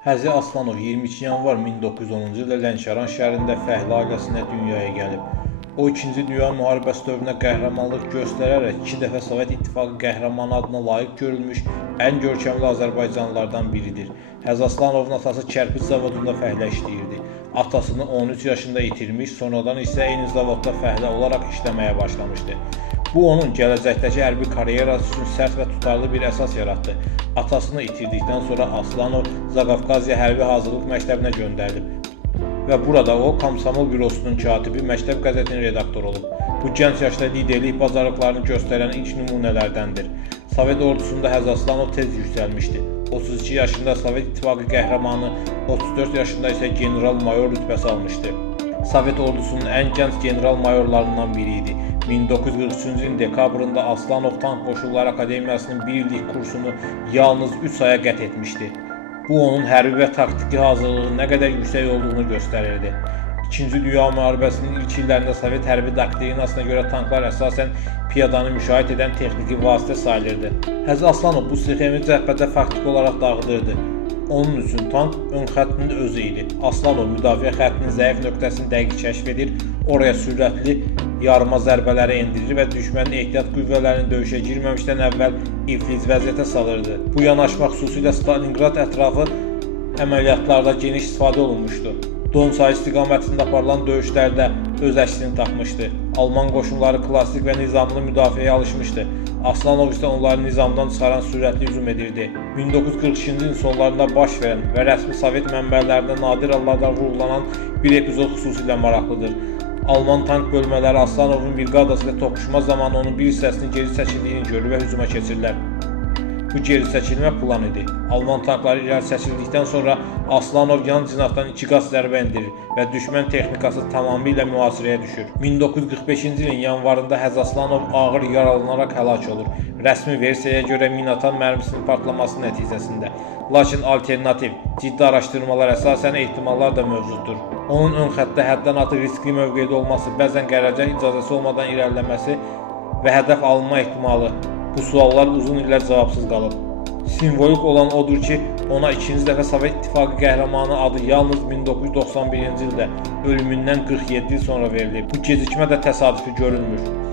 Həzi Aslanov 22 yanvar 1910-cu ildə Lənkəran şəhərində fəhlə ailəsində dünyaya gəlib. O, 2-ci Dünya müharibəsi dövründə qəhrəmanlıq göstərərək 2 dəfə Sovet İttifaqı qəhrəmanı adına layiq görülmüş ən görkəmli Azərbaycanlılardan biridir. Həzi Aslanovun atası kərpiç zavodunda fəhlə işləyirdi. Atasını 13 yaşında itirmiş, sonradan isə eyni zavodda fəhlə olaraq işləməyə başlamışdı. Bu, onun gələcəkdəki hərbi karyerası üçün sərt və tutarlı bir əsas yaratdı. Atasını itirdikdən sonra Aslanov Zaqafqaziya Hərbi Hazırlıq Məktəbinə göndərilib və burada o, Komsomol bürosunun katibi, məktəb qəzetinin redaktoru olub. Bu, gənc yaşda liderlik bacarıqlarını göstərən ilk nümunələrdəndir. Sovet ordusunda Həzi Aslanov tez yüksəlmişdi. 32 yaşında Sovet İttifaqı qəhrəmanı, 34 yaşında isə general-mayor rütbəsi almışdı. Sovet ordusunun ən gənc general-mayorlarından biri idi. 1943-cü ilin dekabrında Aslanov Tank Qoşulları Akademiyasının 1 illik kursunu yalnız 3 aya qət etmişdi. Bu, onun hərbi və taktiki hazırlığının nə qədər yüksək olduğunu göstərirdi. 2-ci Dünya müharibəsinin ilk illərində Sovet hərbi doktrinasına görə tanklar əsasən piyadanı müşahidə edən texniki vasitə sayılırdı. Həzi Aslanov bu sxemi cəbhədə faktiki olaraq dağıdırdı. Onun üçün tank ön xəttinin özü idi. Aslanov müdafiə xəttinin zəif nöqtəsini dəqiq kəşf edir, oraya sürətli yarıma zərbələri endirir və düşmənin ehtiyat qüvvələrini döyüşə girməmişdən əvvəl iflic vəziyyətə salırdı. Bu yanaşma xüsusilə Stalingrad ətrafı əməliyyatlarda geniş istifadə olunmuşdu. Donçay istiqamətində aparılan döyüşlərdə öz əksini tapmışdı. Alman qoşunları klassik və nizamlı müdafiəyə alışmışdı. Aslanov isə onları nizamdan çıxaran sürətli hücum edirdi. 1942-ci ilin sonlarında baş verən və rəsmi Sovet mənbələrində nadir hallarda vurğulanan bir epizod xüsusilə maraqlıdır. Alman tank bölmələri Aslanovun briqadası ilə toqquşma zamanı onun bir hissəsini geri çəkildiyini görür və hücuma keçirlər. Bu geri çəkilmə plan idi. Alman tankları irəli çəkildikdən sonra Aslanov yan cinahdan 2 qaz zərbə endirir və düşmən texnikası tamamilə mühasirəyə düşür. 1945-ci ilin yanvarında Həzi Aslanov ağır yaralanaraq həlak olur. Rəsmi versiyaya görə minaatan mərmisinin partlaması nəticəsində. Lakin alternativ, ciddi araşdırmalar əsasən ehtimallar da mövcuddur. Onun ön xəttdə həddən artıq riskli mövqedə olması, bəzən qərargah icazəsi olmadan irəliləməsi və hədəf alınma ehtimalı. Bu suallar uzun illər cavabsız qalıb. Simvolik olan odur ki, ona 2-ci dəfə Sovet İttifaqı qəhrəmanı adı yalnız 1991-ci ildə ölümündən 47 il sonra verilib. Bu gecikmə də təsadüfi görülmür.